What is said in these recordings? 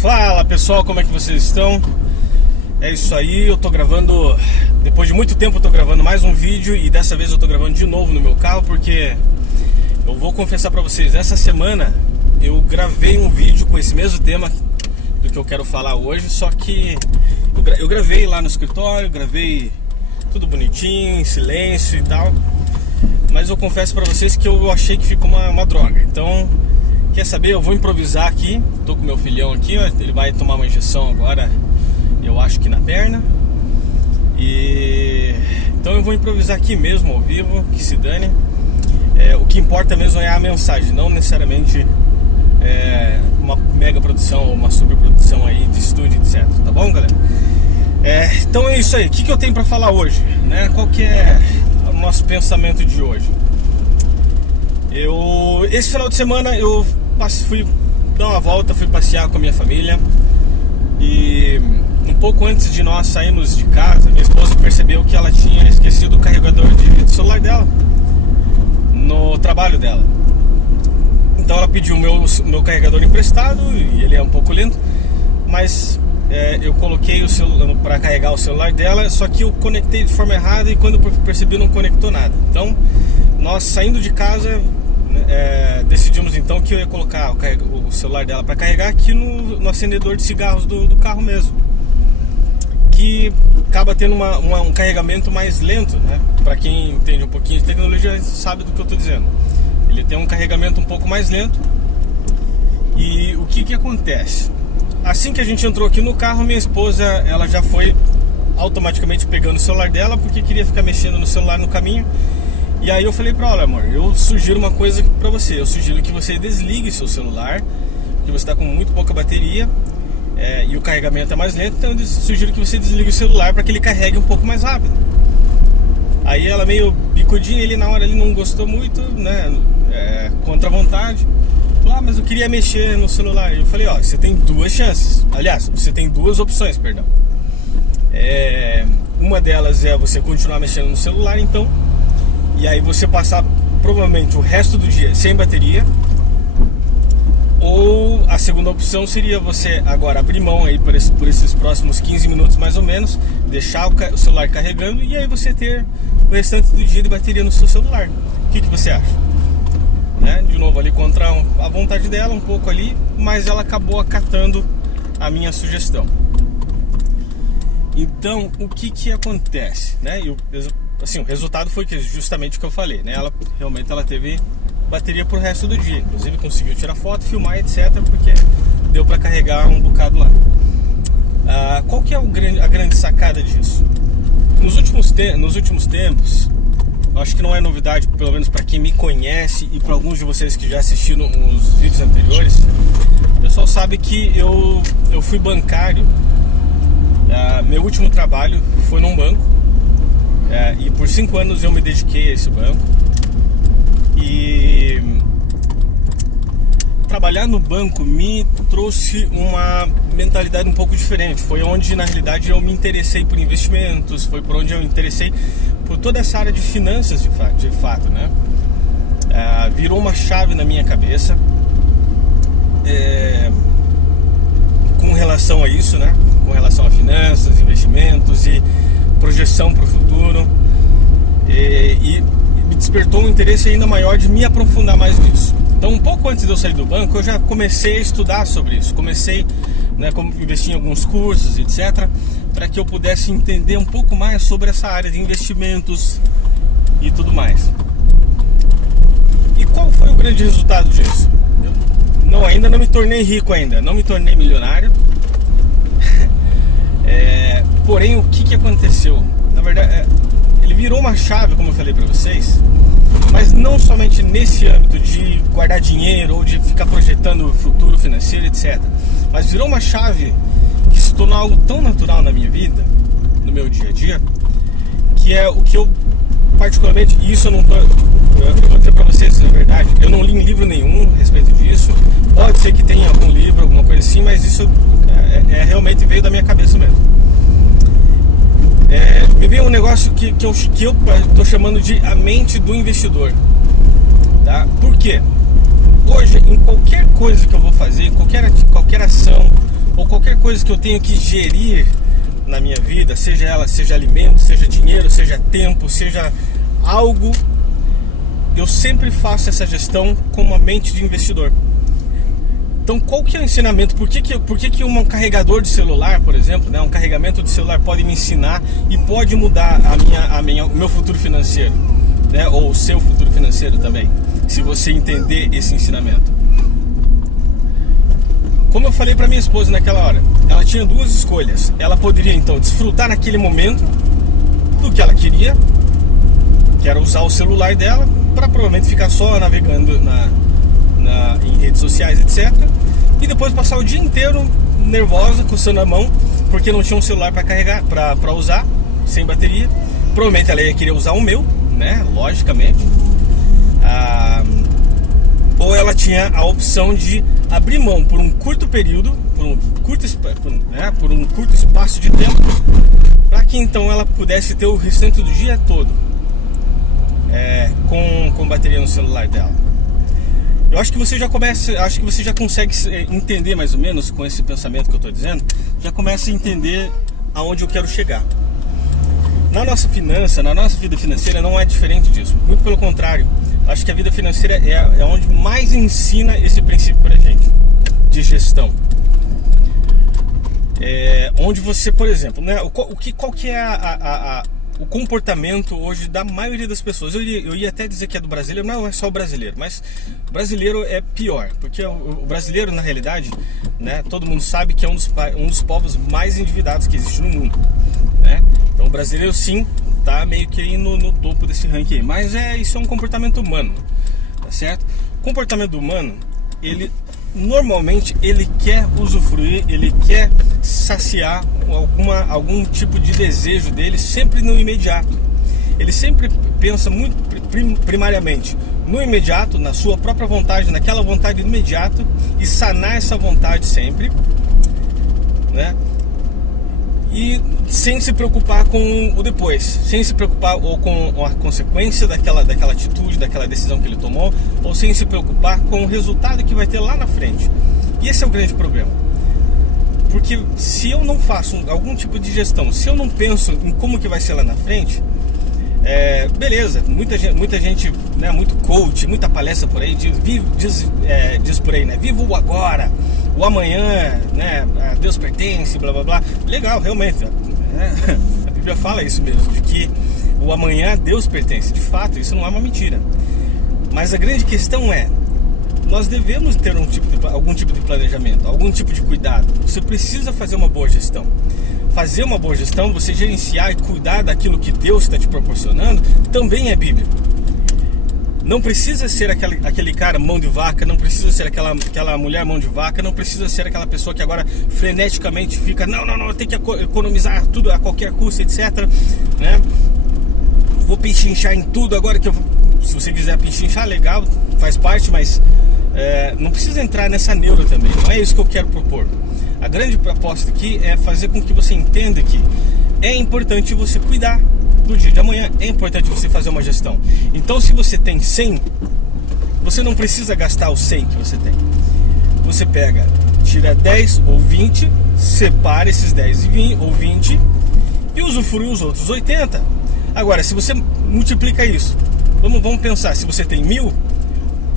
Fala pessoal, como é que vocês estão? É isso aí, eu tô gravando, depois de muito tempo eu tô gravando mais um vídeo e dessa vez eu tô gravando de novo no meu carro porque eu vou confessar pra vocês, essa semana eu gravei um vídeo com esse mesmo tema do que eu quero falar hoje, só que eu gravei lá no escritório, gravei tudo bonitinho, em silêncio e tal, mas eu confesso pra vocês que eu achei que ficou uma droga. Então, quer saber, eu vou improvisar aqui, tô com meu filhão aqui, ó, ele vai tomar uma injeção agora, eu acho que na perna. E então eu vou improvisar aqui mesmo, ao vivo, que se dane. O que importa mesmo é a mensagem, não necessariamente uma mega produção ou uma super produção aí de estúdio, etc. Tá bom, galera? Então é isso aí. O que eu tenho pra falar hoje, né? Qual que é o nosso pensamento de hoje? Esse final de semana eu fui dar uma volta, fui passear com a minha família. E um pouco antes de nós sairmos de casa, minha esposa percebeu que ela tinha esquecido o carregador de celular dela no trabalho dela. Então ela pediu o meu carregador emprestado, e ele é um pouco lento, mas eu coloquei o celular para carregar o celular dela, só que eu conectei de forma errada e quando eu percebi não conectou nada. Então nós, saindo de casa, decidimos então que eu ia colocar o celular dela para carregar aqui no acendedor de cigarros do carro mesmo, que acaba tendo um carregamento mais lento, né? Para quem entende um pouquinho de tecnologia sabe do que eu estou dizendo. Ele tem um carregamento um pouco mais lento. E o que acontece? Assim que a gente entrou aqui no carro, minha esposa ela já foi automaticamente pegando o celular dela porque queria ficar mexendo no celular no caminho. E aí eu falei pra ela: olha, amor, eu sugiro uma coisa pra você. Eu sugiro que você desligue seu celular, porque você tá com muito pouca bateria, e o carregamento é mais lento. Então eu sugiro que você desligue o celular para que ele carregue um pouco mais rápido. Aí ela, meio bicudinha, ele na hora ele não gostou muito, né, contra a vontade. Falou: mas eu queria mexer no celular. Eu falei: ó, você tem duas chances. Aliás, você tem duas opções, perdão. Uma delas é você continuar mexendo no celular, então, e aí você passar provavelmente o resto do dia sem bateria. Ou a segunda opção seria você agora abrir mão aí por esses próximos 15 minutos mais ou menos, deixar o celular carregando e aí você ter o restante do dia de bateria no seu celular. O que você acha? Né? De novo, ali contra a vontade dela um pouco ali, mas ela acabou acatando a minha sugestão. Então, o que acontece, né? Assim, o resultado foi justamente o que eu falei, né? Ela realmente teve bateria pro resto do dia, inclusive conseguiu tirar foto, filmar, etc, porque deu para carregar um bocado lá. Qual que é a grande sacada disso? Nos últimos tempos, acho que não é novidade, pelo menos para quem me conhece e para alguns de vocês que já assistiram os vídeos anteriores, o pessoal sabe que eu fui bancário. Meu último trabalho foi num banco, e por 5 anos eu me dediquei a esse banco. E trabalhar no banco me trouxe uma mentalidade um pouco diferente. Foi onde, na realidade, eu me interessei por investimentos, foi por onde eu me interessei por toda essa área de finanças, de fato, né? Virou uma chave na minha cabeça com relação a isso, né? Com relação a finanças, investimentos e projeção para o futuro. E me despertou um interesse ainda maior de me aprofundar mais nisso. Então, um pouco antes de eu sair do banco, eu já comecei a estudar sobre isso. Comecei, né, como investir em alguns cursos, etc, para que eu pudesse entender um pouco mais sobre essa área de investimentos e tudo mais. E qual foi o grande resultado disso? Ainda não me tornei rico ainda, não me tornei milionário. Porém, o que aconteceu? Na verdade, ele virou uma chave, como eu falei para vocês, mas não somente nesse âmbito de guardar dinheiro ou de ficar projetando o futuro financeiro, etc. Mas virou uma chave que se tornou algo tão natural na minha vida, no meu dia a dia, que é o que eu particularmente, e isso eu vou dizer para vocês, na verdade, eu não li em livro nenhum a respeito disso. Pode ser que tenha algum livro, alguma coisa assim, mas isso realmente veio da minha cabeça mesmo. Me veio um negócio que eu estou chamando de a mente do investidor, tá? Por quê? Hoje, em qualquer coisa que eu vou fazer, qualquer ação, coisa que eu tenho que gerir na minha vida, seja alimento, seja dinheiro, seja tempo, seja algo, eu sempre faço essa gestão com uma mente de investidor. Então, qual que é o ensinamento? Por que um carregador de celular, por exemplo, né, um carregamento de celular pode me ensinar e pode mudar o meu futuro financeiro, né, ou o seu futuro financeiro também, se você entender esse ensinamento? Como eu falei para minha esposa naquela hora, ela tinha duas escolhas. Ela poderia então desfrutar naquele momento do que ela queria, que era usar o celular dela para provavelmente ficar só navegando em redes sociais, etc. E depois passar o dia inteiro nervosa, coçando a mão, porque não tinha um celular para carregar, para usar, sem bateria. Provavelmente ela ia querer usar o meu, né? Logicamente. Ou ela tinha a opção de abrir mão por um curto período, por um curto espaço de tempo, para que então ela pudesse ter o restante do dia todo com bateria no celular dela. Eu acho que você já consegue entender mais ou menos com esse pensamento que eu estou dizendo, já começa a entender aonde eu quero chegar. Na nossa vida financeira não é diferente disso, muito pelo contrário. Acho que a vida financeira é onde mais ensina esse princípio pra gente, de gestão. Onde você, por exemplo, né, qual que é o comportamento hoje da maioria das pessoas? Eu ia até dizer que é do brasileiro, não é só o brasileiro, mas o brasileiro é pior, porque o brasileiro, na realidade, né, todo mundo sabe que é um dos povos mais endividados que existe no mundo, né? Então o brasileiro sim tá meio que aí no topo desse ranking aí, mas isso é um comportamento humano, tá certo? O comportamento humano, normalmente ele quer usufruir, ele quer saciar algum tipo de desejo dele sempre no imediato. Ele sempre pensa muito primariamente no imediato, na sua própria vontade, naquela vontade imediata, e sanar essa vontade sempre, né? E sem se preocupar com o depois, sem se preocupar ou com a consequência daquela atitude, daquela decisão que ele tomou, ou sem se preocupar com o resultado que vai ter lá na frente. E esse é o grande problema, porque se eu não faço algum tipo de gestão, se eu não penso em como que vai ser lá na frente, beleza, muita gente, né, muito coach, muita palestra por aí diz por aí, né, viva o agora, o amanhã, né, a Deus pertence, blá blá blá. Legal, realmente, a Bíblia fala isso mesmo, de que o amanhã a Deus pertence. De fato, isso não é uma mentira. Mas a grande questão nós devemos ter algum tipo de planejamento, algum tipo de cuidado. Você precisa fazer uma boa gestão. Fazer uma boa gestão, você gerenciar e cuidar daquilo que Deus está te proporcionando, também é bíblico. Não precisa ser aquele cara mão de vaca, não precisa ser aquela mulher mão de vaca, não precisa ser aquela pessoa que agora freneticamente fica, não, tem que economizar tudo a qualquer custo, etc. Né? Vou pichinchar em tudo agora que se você quiser pichinchar, legal, faz parte, mas não precisa entrar nessa neura também, não é isso que eu quero propor. A grande proposta aqui é fazer com que você entenda que é importante você cuidar do dia de amanhã, é importante você fazer uma gestão. Então, se você tem 100, você não precisa gastar os 100 que você tem. Você tira 10 ou 20, separa esses 10 ou 20 e usufrui os outros 80. Agora, se você multiplica isso, vamos pensar, se você tem 1000,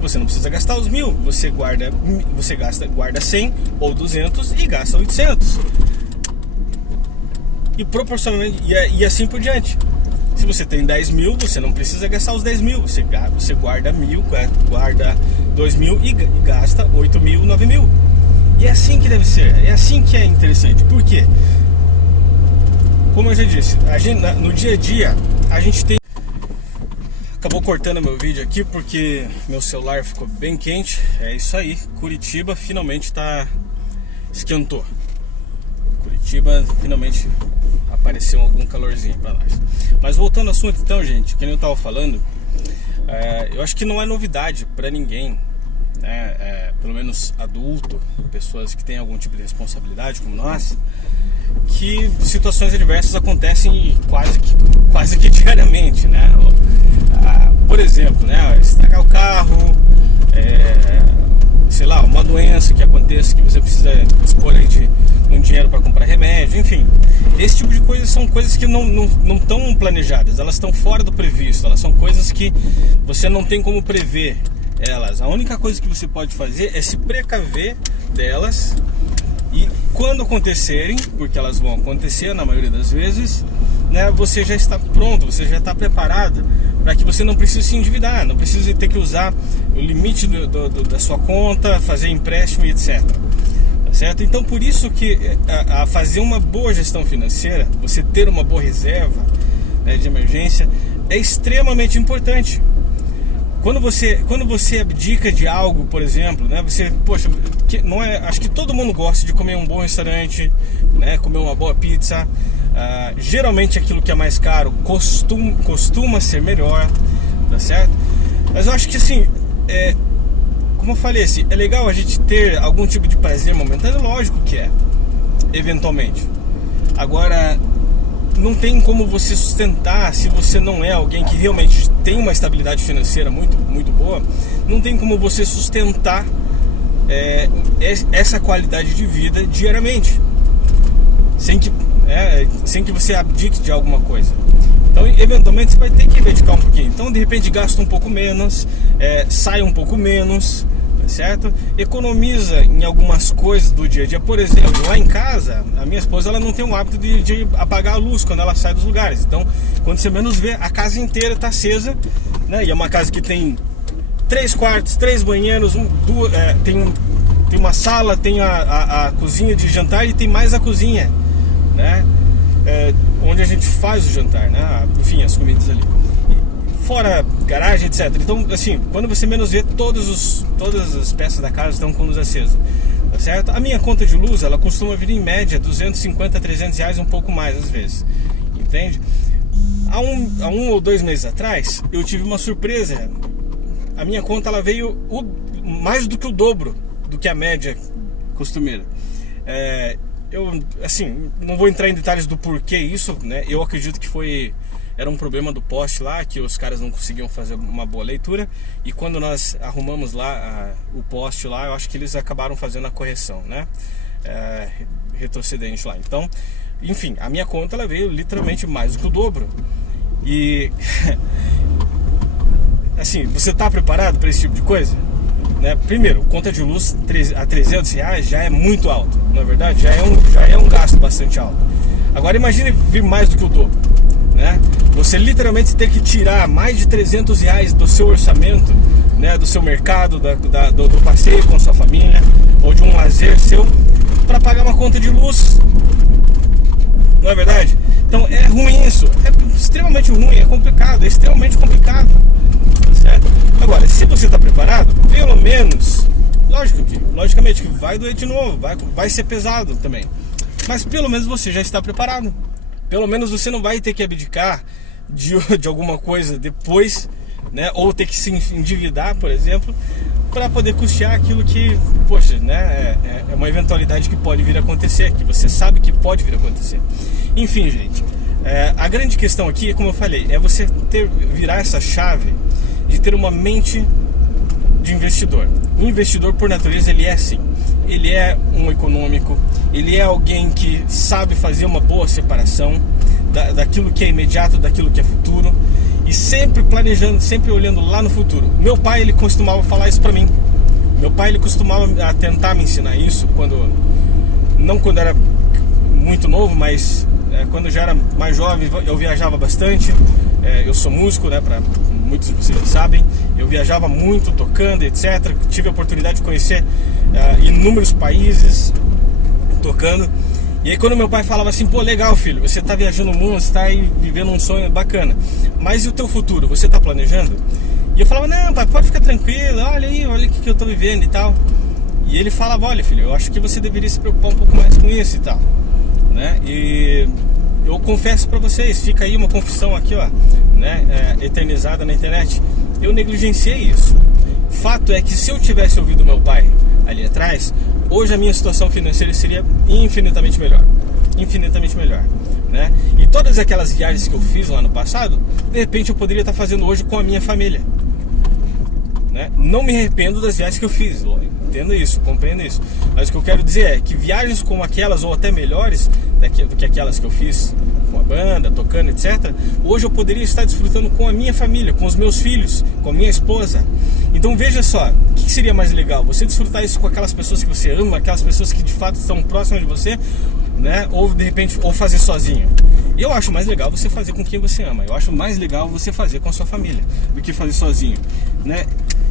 você não precisa gastar os 1000, você guarda 100 ou 200 e gasta 800. E proporcionalmente, e assim por diante. Se você tem 10.000, você não precisa gastar os 10.000. Você guarda 1.000, guarda 2.000 e gasta 8.000, 9.000. E é assim que deve ser. É assim que é interessante. Por quê? Como eu já disse, no dia a dia, a gente tem... Acabou cortando meu vídeo aqui porque meu celular ficou bem quente. É isso aí. Curitiba finalmente esquentou. Curitiba finalmente apareceu algum calorzinho para nós. Mas voltando ao assunto então, gente, que nem eu tava falando, eu acho que não é novidade para ninguém, né? Pelo menos adulto, pessoas que têm algum tipo de responsabilidade como nós, que situações adversas acontecem quase que diariamente, né? Por exemplo, né, estragar o carro, sei lá, uma doença que aconteça que você precisa dispor aí de um dinheiro dinheiro para comprar remédio, enfim. Esse tipo de coisas são coisas que não estão planejadas, elas estão fora do previsto, elas são coisas que você não tem como prever elas. A única coisa que você pode fazer é se precaver delas, e quando acontecerem, porque elas vão acontecer na maioria das vezes, né, você já está pronto, você já está preparado para que você não precise se endividar, não precise ter que usar o limite da sua conta, fazer empréstimo e etc. Tá certo? Então, por isso que a fazer uma boa gestão financeira, você ter uma boa reserva, né, de emergência, é extremamente importante. Quando você abdica de algo, por exemplo, né, você, poxa, não é, acho que todo mundo gosta de comer um bom restaurante, né, comer uma boa pizza. Geralmente aquilo que é mais caro costuma ser melhor, tá certo? Mas eu acho que assim, como eu falei, assim, é legal a gente ter algum tipo de prazer momentâneo, lógico que é, eventualmente. Agora, não tem como você sustentar, se você não é alguém que realmente tem uma estabilidade financeira muito, muito boa, não tem como você sustentar essa qualidade de vida diariamente, sem que você abdique de alguma coisa. Então, eventualmente, você vai ter que dedicar um pouquinho. Então, de repente, gasta um pouco menos, sai um pouco menos, tá certo? Economiza em algumas coisas do dia a dia. Por exemplo, lá em casa, a minha esposa, ela não tem o hábito de apagar a luz quando ela sai dos lugares. Então, quando você menos vê, a casa inteira está acesa, né? E é uma casa que tem 3 quartos, 3 banheiros, tem uma sala, tem a cozinha de jantar e tem mais a cozinha, né? Onde a gente faz o jantar, né? Enfim, as comidas ali. Fora garagem, etc. Então, assim, quando você menos vê, todas as peças da casa estão com luz acesa, tá certo? A minha conta de luz, ela costuma vir em média 250 a 300 reais, um pouco mais às vezes, entende? Há um ou 2 meses atrás, eu tive uma surpresa. A minha conta, ela veio mais do que o dobro do que a média costumeira. Eu, assim, não vou entrar em detalhes do porquê isso, né? Eu acredito que era um problema do poste lá, que os caras não conseguiam fazer uma boa leitura, e quando nós arrumamos lá o poste lá, eu acho que eles acabaram fazendo a correção, né? Retrocedente lá. Então, enfim, a minha conta, ela veio literalmente mais do que o dobro. E assim, você está preparado para esse tipo de coisa? Né? Primeiro, conta de luz a 300 reais já é muito alto, não é verdade? Já é um gasto bastante alto. Agora imagine vir mais do que o dobro, né? Você literalmente ter que tirar mais de 300 reais do seu orçamento, né? Do seu mercado, do passeio com sua família, ou de um lazer seu, para pagar uma conta de luz, não é verdade? Então é ruim isso, é extremamente ruim, é complicado, é extremamente complicado, certo? Agora, se você está preparado, pelo menos, logicamente que vai doer de novo, vai ser pesado também, mas pelo menos você já está preparado. Pelo menos você não vai ter que abdicar de alguma coisa depois, né? Ou ter que se endividar, por exemplo, para poder custear aquilo que, poxa, né? É uma eventualidade que pode vir a acontecer, que você sabe que pode vir a acontecer. Enfim, gente, a grande questão aqui, como eu falei, é você virar essa chave de ter uma mente de investidor. O investidor, por natureza, ele é assim. Ele é um econômico, ele é alguém que sabe fazer uma boa separação daquilo que é imediato, daquilo que é futuro, e sempre planejando, sempre olhando lá no futuro. Meu pai, ele costumava falar isso pra mim. Meu pai, ele costumava tentar me ensinar isso não quando era muito novo, mas quando eu já era mais jovem. Eu viajava bastante. Eu sou músico, né, para muitos de vocês sabem. Eu viajava muito tocando, etc. Tive a oportunidade de conhecer inúmeros países tocando. E aí quando meu pai falava assim, pô, legal, filho, você tá viajando o mundo, você tá aí vivendo um sonho bacana, mas e o teu futuro, você tá planejando? E eu falava, não, pai, pode ficar tranquilo, olha aí, olha o que eu tô vivendo e tal. E ele falava, olha, filho, eu acho que você deveria se preocupar um pouco mais com isso e tal, né? E eu confesso pra vocês, fica aí uma confissão aqui, ó, né, eternizada na internet, eu negligenciei isso. Fato é que se eu tivesse ouvido meu pai ali atrás, hoje a minha situação financeira seria infinitamente melhor, né? E todas aquelas viagens que eu fiz lá no passado, de repente eu poderia estar fazendo hoje com a minha família, né? Não me arrependo das viagens que eu fiz, entendo isso, compreendo isso. Mas o que eu quero dizer é que viagens como aquelas, ou até melhores do que aquelas que eu fiz com a banda, tocando, etc., hoje eu poderia estar desfrutando com a minha família, com os meus filhos, com a minha esposa. Então veja só, o que seria mais legal? Você desfrutar isso com aquelas pessoas que você ama, aquelas pessoas que de fato estão próximas de você, né? Ou de repente, ou fazer sozinho. Eu acho mais legal você fazer com quem você ama. Eu acho mais legal você fazer com a sua família do que fazer sozinho, né?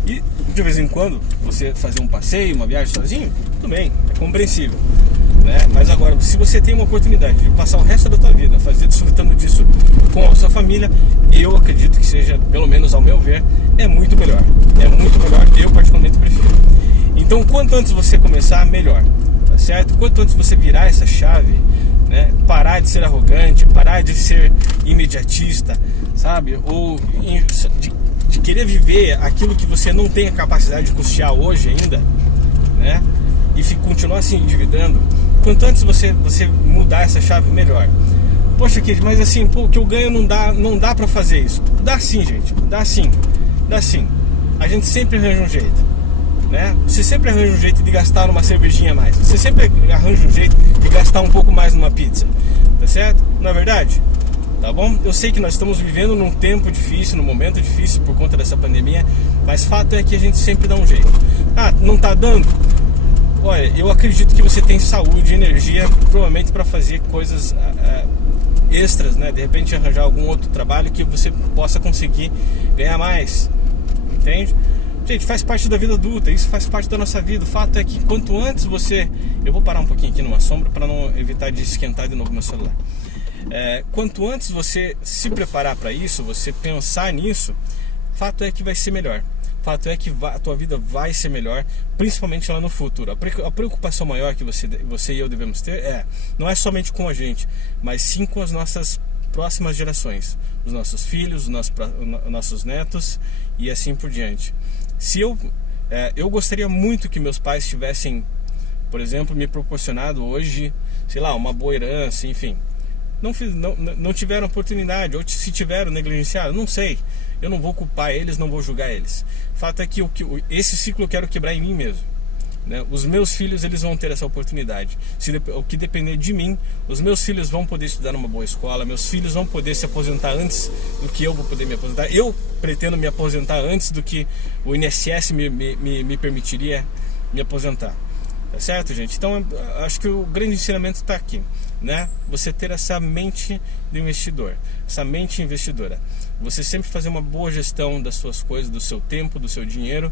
E de vez em quando você fazer um passeio, uma viagem sozinho, tudo bem, é compreensível, né? Mas agora, se você tem uma oportunidade de passar o resto da tua vida desfrutando disso com a sua família, eu acredito que seja, pelo menos ao meu ver, é muito melhor. É muito melhor, eu particularmente prefiro. Então, quanto antes você começar, melhor, tá certo? Quanto antes você virar essa chave, né? Parar de ser arrogante, parar de ser imediatista, sabe? Ou de querer viver aquilo que você não tem a capacidade de custear hoje ainda, né? E continuar se endividando. Quanto antes você mudar essa chave, melhor. Poxa, Kid, mas assim, pô, o que eu ganho não dá pra fazer isso. Dá sim, gente, dá sim. A gente sempre arranja um jeito, né? Você sempre arranja um jeito de gastar uma cervejinha a mais. Você sempre arranja um jeito de gastar um pouco mais numa pizza, tá certo? Não é verdade? Tá bom? Eu sei que nós estamos vivendo num tempo difícil, num momento difícil por conta dessa pandemia, mas fato é que a gente sempre dá um jeito. Ah, não tá dando? Olha, eu acredito que você tem saúde e energia provavelmente para fazer coisas extras, né? De repente arranjar algum outro trabalho que você possa conseguir ganhar mais, entende? Gente, faz parte da vida adulta, isso faz parte da nossa vida. O fato é que quanto antes você... Eu vou parar um pouquinho aqui numa sombra para não evitar de esquentar de novo meu celular. Quanto antes você se preparar para isso, você pensar nisso, fato é que vai ser melhor. Fato é que a tua vida vai ser melhor, principalmente lá no futuro. A preocupação maior que você e eu devemos ter não é somente com a gente, mas sim com as nossas próximas gerações, os nossos filhos, os nossos netos e assim por diante. Se eu gostaria muito que meus pais tivessem, por exemplo, me proporcionado hoje, sei lá, uma boa herança, enfim. Não tiveram oportunidade, ou se tiveram, negligenciaram, não sei. Eu não vou culpar eles, não vou julgar eles. O fato é que esse ciclo eu quero quebrar em mim mesmo, né? Os meus filhos, eles vão ter essa oportunidade. O que depender de mim, os meus filhos vão poder estudar numa boa escola, meus filhos vão poder se aposentar antes do que eu vou poder me aposentar. Eu pretendo me aposentar antes do que o INSS me permitiria me aposentar. Tá certo, gente? Então, acho que o grande ensinamento está aqui, né? Você ter essa mente de investidor, essa mente investidora. Você sempre fazer uma boa gestão das suas coisas, do seu tempo, do seu dinheiro.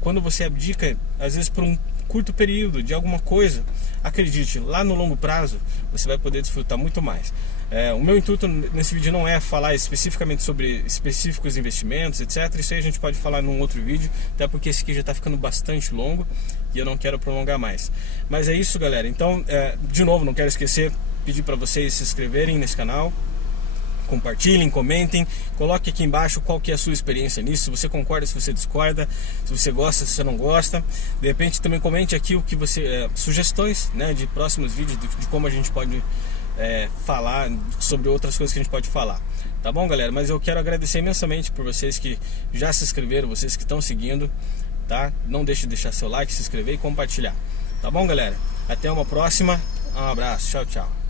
Quando você abdica, às vezes por um curto período de alguma coisa, acredite, lá no longo prazo você vai poder desfrutar muito mais. O meu intuito nesse vídeo não é falar especificamente sobre específicos investimentos, etc. Isso aí a gente pode falar num outro vídeo, até porque esse aqui já está ficando bastante longo e eu não quero prolongar mais. Mas é isso, galera. Então, de novo, não quero esquecer, pedir para vocês se inscreverem nesse canal, compartilhem, comentem, coloque aqui embaixo qual que é a sua experiência nisso, se você concorda, se você discorda, se você gosta, se você não gosta. De repente também comente aqui o que você sugestões, né, de próximos vídeos, de como a gente pode falar sobre outras coisas que a gente pode falar, tá bom, galera? Mas eu quero agradecer imensamente por vocês que já se inscreveram, vocês que estão seguindo, tá? Não deixe de deixar seu like, se inscrever e compartilhar, tá bom, galera? Até uma próxima, um abraço, tchau, tchau.